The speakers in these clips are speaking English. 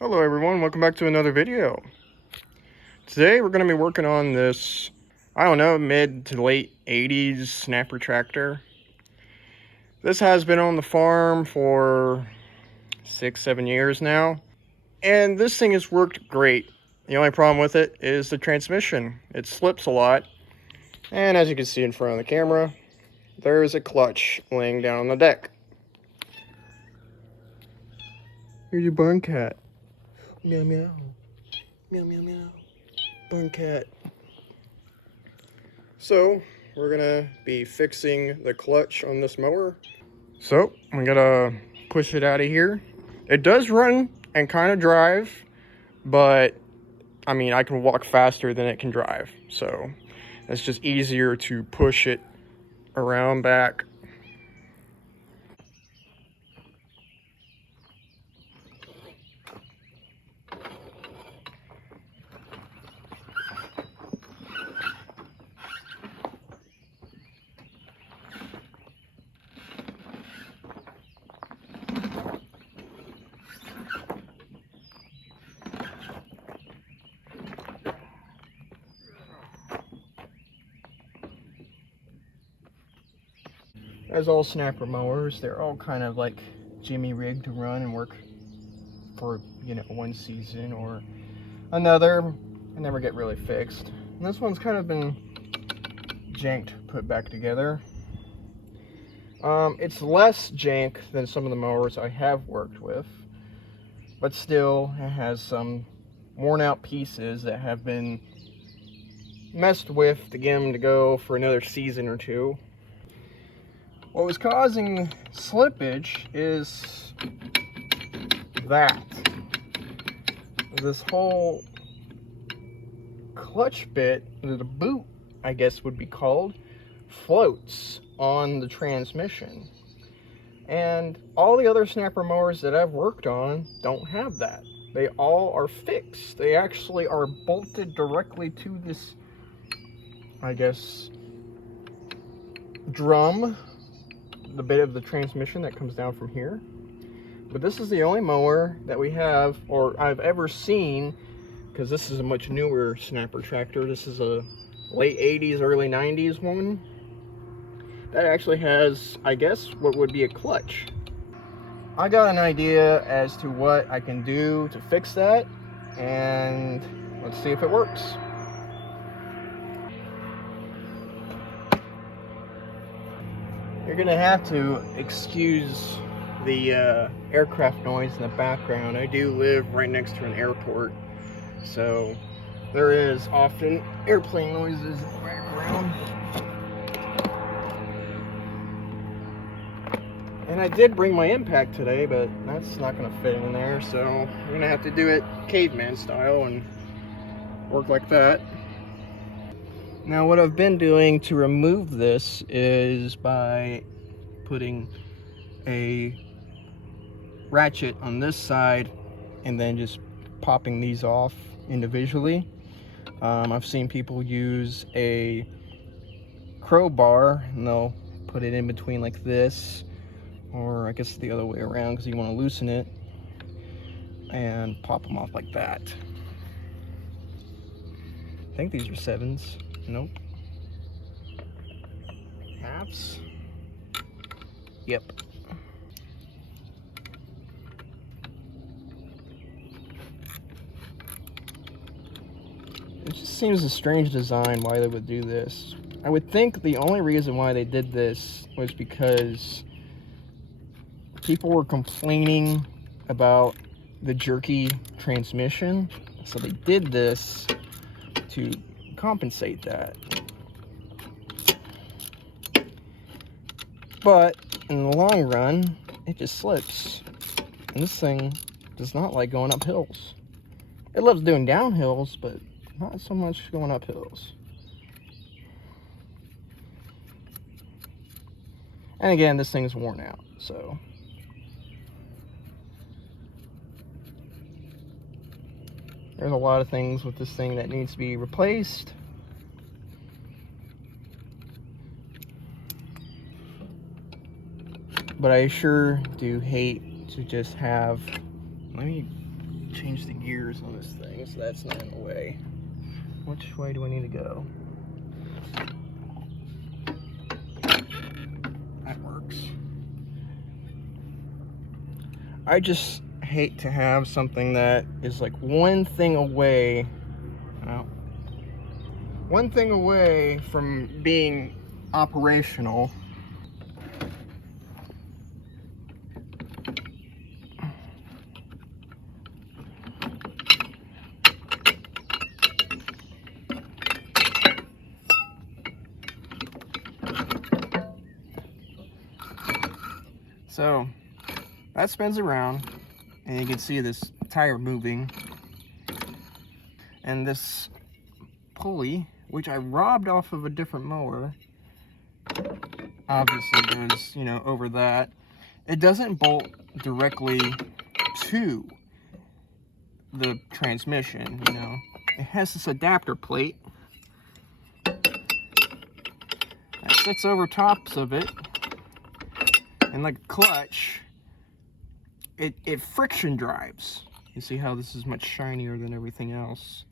Hello everyone, welcome back to another video. Today we're going to be working on this, I don't know, mid to late 80s snapper tractor. This has been on the farm for 6-7 years now, and this thing has worked great. The only problem with it is the transmission. It slips a lot, and as you can see in front of the camera, there's a clutch laying down on the deck. Here's your barn cat. Meow meow. Meow meow meow. Barn cat. So we're gonna be fixing the clutch on this mower. So I'm gonna push it out of here. It does run and kind of drive, but I mean, I can walk faster than it can drive. So it's just easier to push it around back. As all snapper mowers, they're all kind of like jimmy rigged to run and work for, you know, one season or another and never get really fixed. And this one's kind of been janked put back together. It's less jank than some of the mowers I have worked with, but still it has some worn out pieces that have been messed with to get them to go for another season or two. What was causing slippage is that this whole clutch bit, the boot I guess would be called, floats on the transmission. And all the other snapper mowers that I've worked on don't have that. They all are fixed. They actually are bolted directly to this, I guess, drum, the bit of the transmission that comes down from here. But this is the only mower that we have, or I've ever seen, because this is a much newer snapper tractor. This is a late 80s, early 90s one that actually has, I guess, what would be a clutch. I got an idea as to what I can do to fix that, and let's see if it works. You're gonna have to excuse the aircraft noise in the background. I do live right next to an airport, so there is often airplane noises in the background. And I did bring my impact today, but that's not gonna fit in there, so I'm gonna have to do it caveman style and work like that. Now what I've been doing to remove this is by putting a ratchet on this side and then just popping these off individually. I've seen people use a crowbar and they'll put it in between like this, or I guess the other way around because you want to loosen it, and pop them off like that. I think these are 7s. Nope. Halves. Yep. It just seems a strange design why they would do this. I would think the only reason why they did this was because people were complaining about the jerky transmission, so they did this to compensate that. But in the long run, it just slips. And this thing does not like going up hills. It loves doing downhills, but not so much going up hills. And again, this thing's worn out, so there's a lot of things with this thing that needs to be replaced. But I sure do hate to just have, let me change the gears on this thing so that's not in the way. Which way do I need to go? That works. I just hate to have something that is like one thing away, one thing away from being operational. So that spins around and you can see this tire moving, and this pulley, which I robbed off of a different mower, obviously goes, you know, over that. It doesn't bolt directly to the transmission, you know. It has this adapter plate that sits over tops of it, and like a clutch, it friction drives. You see how this is much shinier than everything else,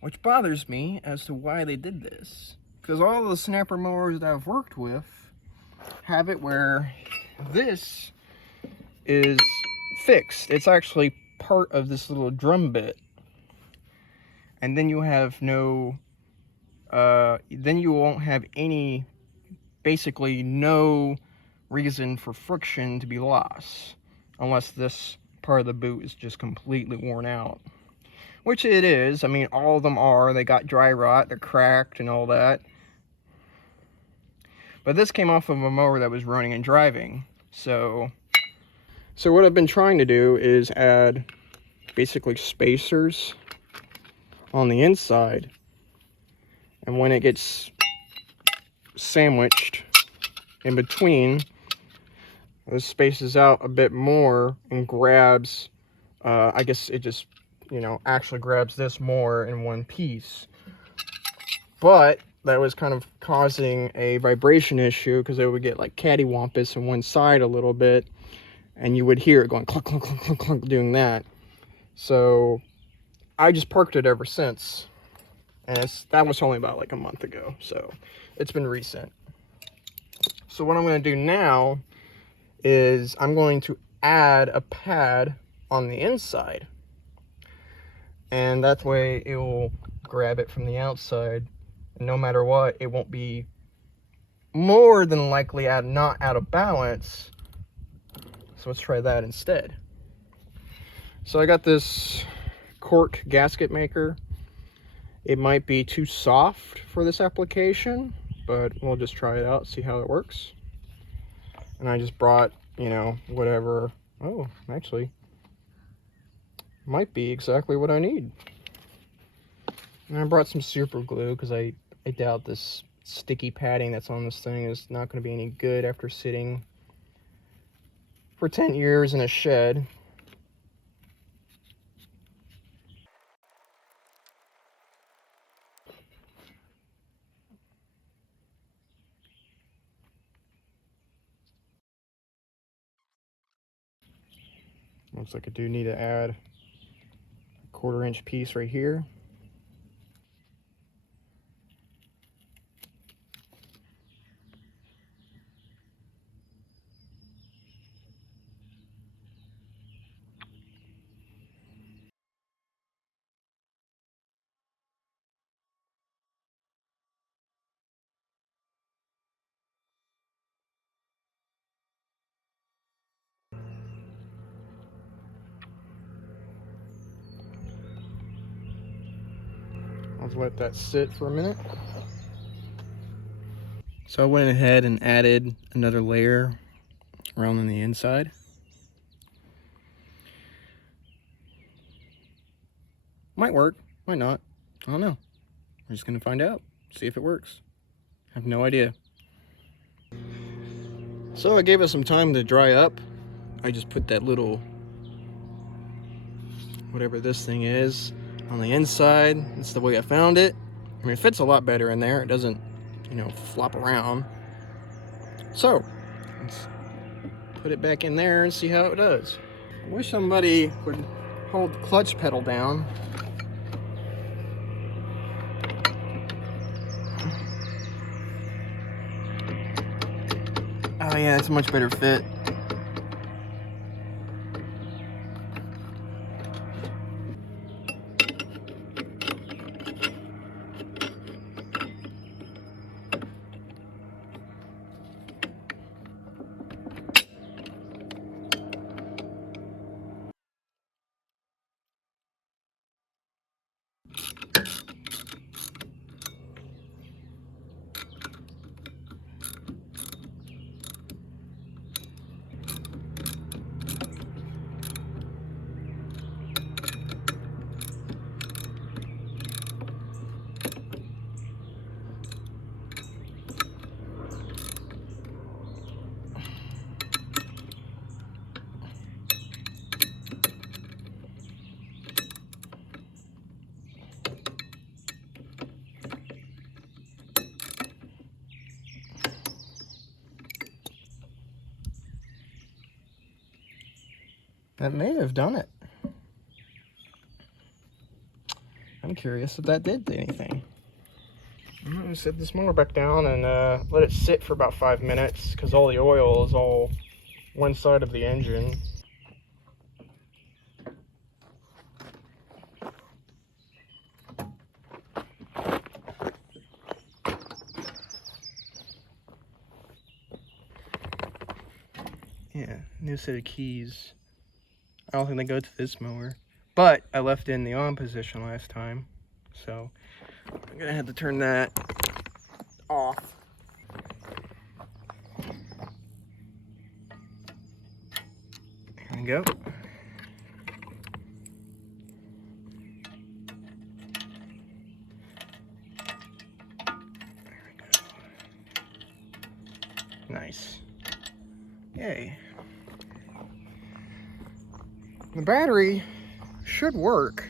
which bothers me as to why they did this, because all the snapper mowers that I've worked with have it where this is fixed. It's actually part of this little drum bit, and then you have no then you won't have any, basically no reason for friction to be lost unless this part of the boot is just completely worn out, which it is. I mean, all of them are. They got dry rot, they're cracked and all that, but this came off of a mower that was running and driving. So what I've been trying to do is add basically spacers on the inside, and when it gets sandwiched in between, this spaces out a bit more and grabs, I guess it just, you know, actually grabs this more in one piece. But that was kind of causing a vibration issue because it would get like cattywampus on one side a little bit, and you would hear it going clunk, clunk, clunk, clunk, clunk, doing that. So I just parked it ever since, and that was only about like a month ago, so it's been recent. So what I'm going to do now is I'm going to add a pad on the inside, and that way it will grab it from the outside, and no matter what, it won't be more than likely not out of balance. So let's try that instead. So I got this cork gasket maker. It might be too soft for this application, but we'll just try it out, see how it works. And I just brought, you know, whatever. Oh, actually, might be exactly what I need. And I brought some super glue because I doubt this sticky padding that's on this thing is not going to be any good after sitting for 10 years in a shed. Looks like I do need to add a 1/4 inch piece right here. I'll let that sit for a minute. So I went ahead and added another layer around on the inside. Might work, might not. I don't know. We're just gonna find out, see if it works. I have no idea. So I gave it some time to dry up. I just put that little, whatever this thing is, on the inside. That's the way I found it. I mean, it fits a lot better in there. It doesn't, you know, flop around. So let's put it back in there and see how it does. I wish somebody would hold the clutch pedal down. Oh yeah, it's a much better fit. That may have done it. I'm curious if that did anything. I'm going to set this mower back down and let it sit for about 5 minutes because all the oil is all one side of the engine. Yeah, new set of keys. I don't think they go to this mower, but I left it in the on position last time, so I'm gonna have to turn that off. Here we go. There we go. Nice. Yay. The battery should work.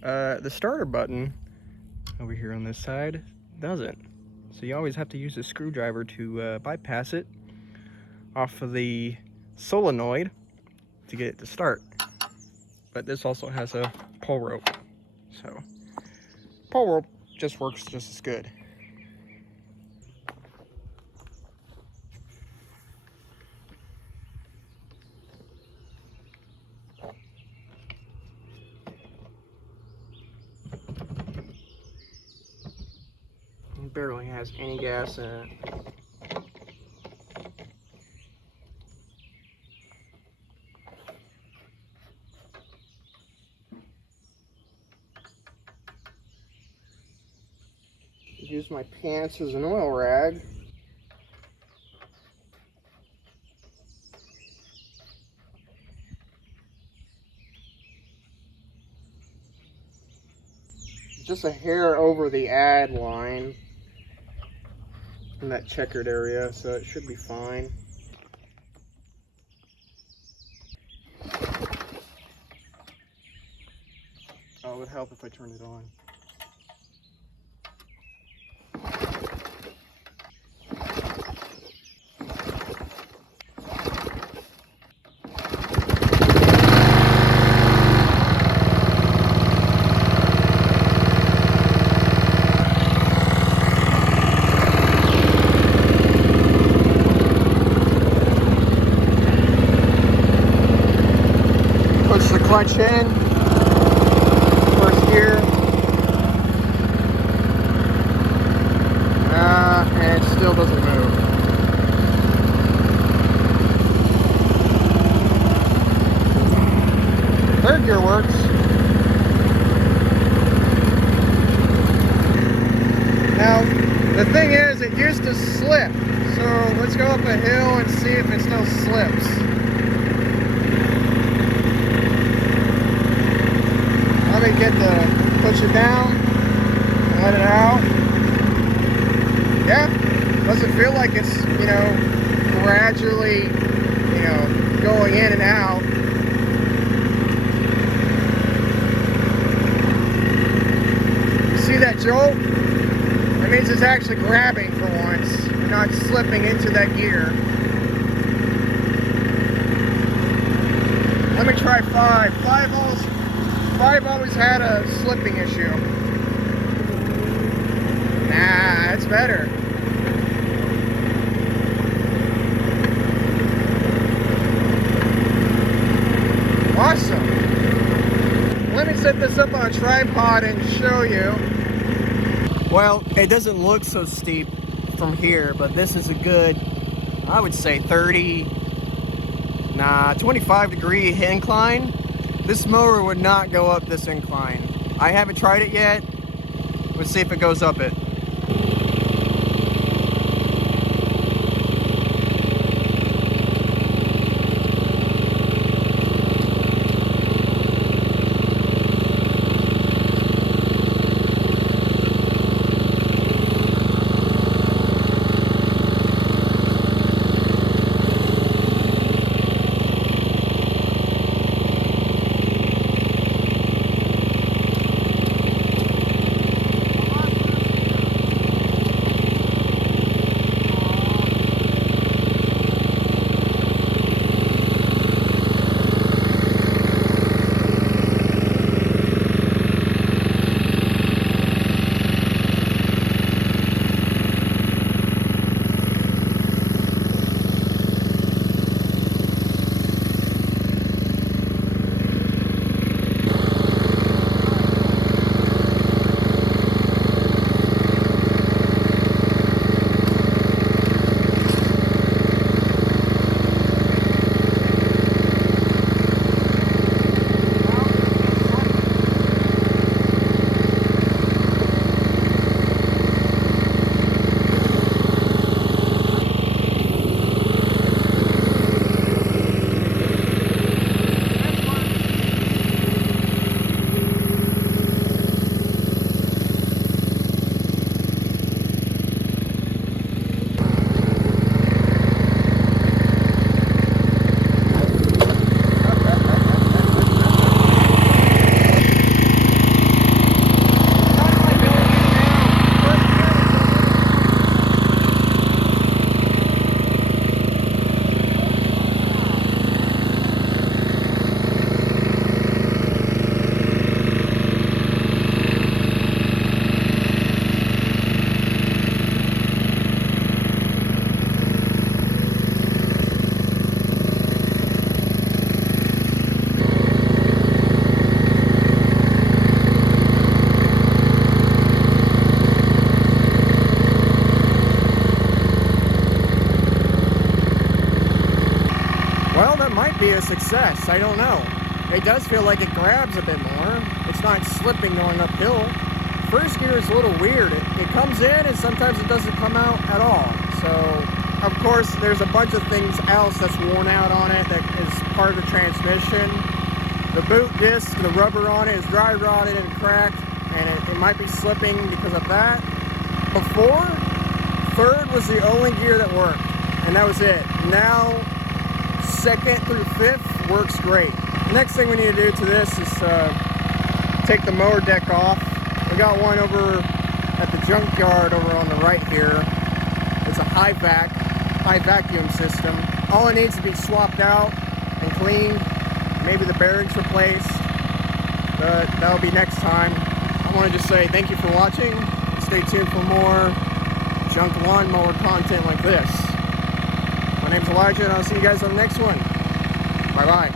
The starter button over here on this side doesn't. So you always have to use a screwdriver to bypass it off of the solenoid to get it to start. But this also has a pull rope. So pull rope just works just as good. It barely has any gas in it. Use my pants as an oil rag. Just a hair over the add line in that checkered area, so it should be fine. Oh, it would help if I turned it on. Push the clutch in, first gear, and it still doesn't move. Third gear works. Now, the thing is, it used to slip, so let's go up a hill and see if it still slips. Let me push it down and let it out. Yeah, doesn't feel like it's, gradually, going in and out. You see that jolt? That means it's actually grabbing for once and not slipping into that gear. me try 5. 5 always had a slipping issue. Nah, that's better. Awesome. Let me set this up on a tripod and show you. Well, it doesn't look so steep from here, but this is a good, I would say 25-degree incline. This mower would not go up this incline. I haven't tried it yet. Let's see if it goes up it. Well, that might be a success. I don't know. It does feel like it grabs a bit more. It's not slipping going uphill. First gear is a little weird. It comes in and sometimes it doesn't come out at all. So, of course, there's a bunch of things else that's worn out on it that is part of the transmission. The boot disc, the rubber on it is dry rotted and cracked, and it might be slipping because of that. Before, third was the only gear that worked, and that was it. Now, second through fifth works great. The next thing we need to do to this is take the mower deck off. We got one over at the junkyard over on the right here. It's a high vacuum system. All it needs to be swapped out and cleaned. Maybe the bearings replaced. But that'll be next time. I want to just say thank you for watching. Stay tuned for more junk lawnmower content like this. My name's Elijah, and I'll see you guys on the next one. Bye-bye.